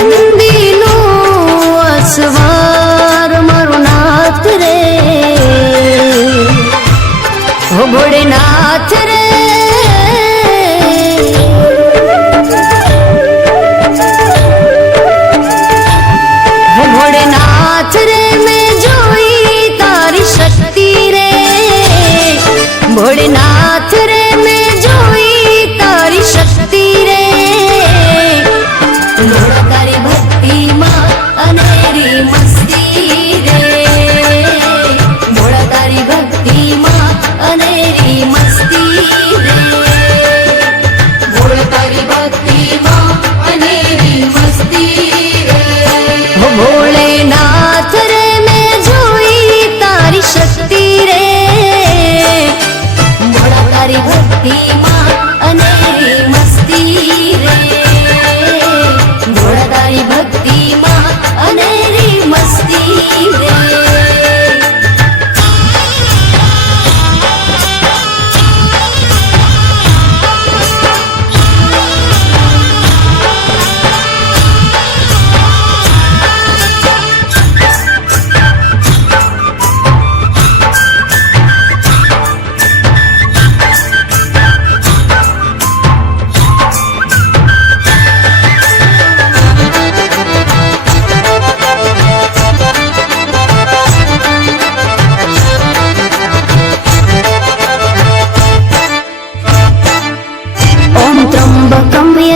નંદીનો અસવાર મારો નાથ રે. હો ભોળેનાથ રે. ભોળેનાથ રે મેં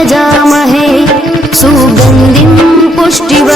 जाम है सुगंधि पुष्टिव